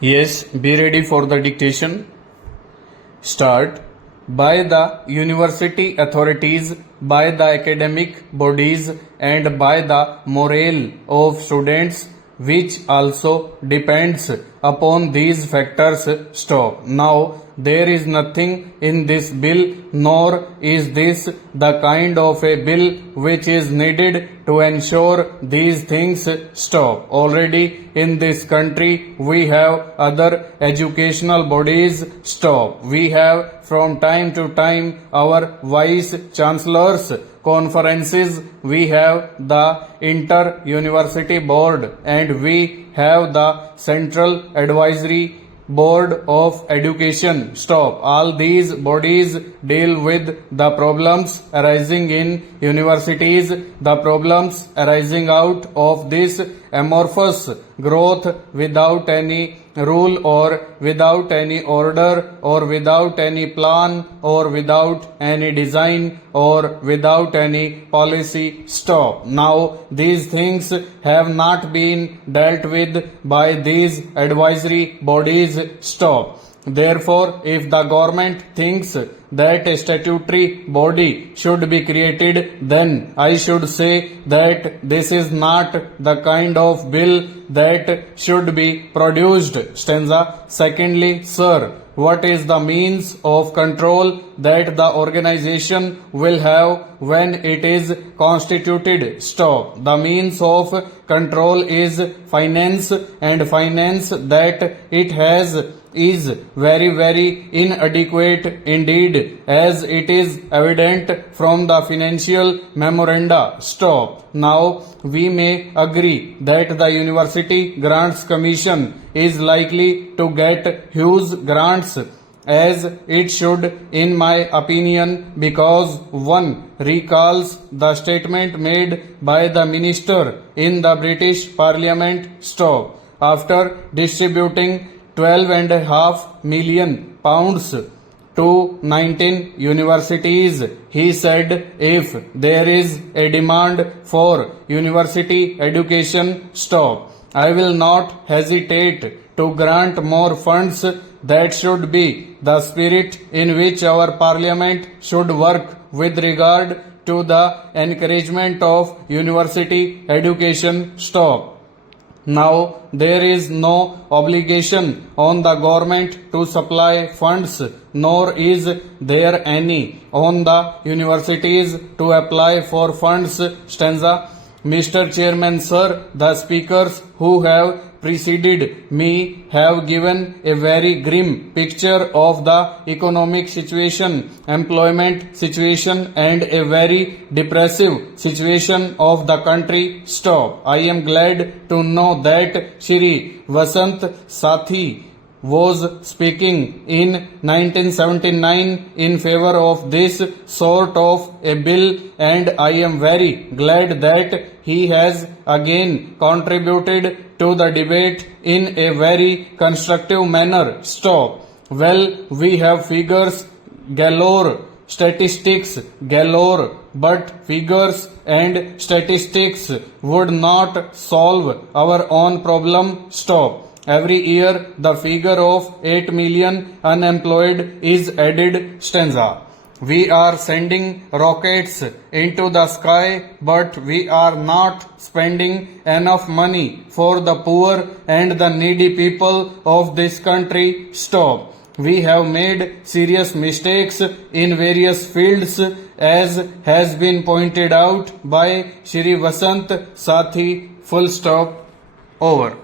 Yes, be ready for the dictation. Start. By the university authorities, by the academic bodies, and by the morale of students, which also depends upon these factors. Stop. Now, there is nothing in this bill, nor is this the kind of a bill which is needed to ensure these things. Stop. Already in this country, we have other educational bodies. Stop. We have from time to time our vice chancellors conferences, we have the inter university board, and we have the central advisory board of education. Stop. All these bodies deal with the problems arising in universities, the problems arising out of this amorphous growth without any rule or without any order or without any plan or without any design or without any policy. Stop. Now these things have not been dealt with by these advisory bodies. Stop. Therefore, if the government thinks that a statutory body should be created, then I should say that this is not the kind of bill that should be produced. Stanza. Secondly, sir, what is the means of control that the organization will have when it is constituted? Stop. The means of control is finance, and finance that it has is very inadequate indeed, as it is evident from the financial memoranda. Stop. Now we may agree that the University Grants Commission is likely to get huge grants, as it should in my opinion, because one recalls the statement made by the minister in the British Parliament. Stop. After distributing £12.5 million to 19 universities, he said, if there is a demand for university education, stop, I will not hesitate to grant more funds. That should be the spirit in which our parliament should work with regard to the encouragement of university education. Stop. Now, there is no obligation on the government to supply funds, nor is there any on the universities to apply for funds. Stanza. Mr. Chairman, sir, the speakers who have preceded me have given a very grim picture of the economic situation, employment situation, and a very depressive situation of the country. Stop. I am glad to know that Shri Vasant Sathi was speaking in 1979 in favor of this sort of a bill, and I am very glad that he has again contributed to the debate in a very constructive manner. Stop. Well, we have figures galore, statistics galore, but figures and statistics would not solve our own problem. Stop. Every year, the figure of 8 million unemployed is added. Stanza. We are sending rockets into the sky, but we are not spending enough money for the poor and the needy people of this country. Stop. We have made serious mistakes in various fields, as has been pointed out by Shri Vasant Sathi. Full stop. Over.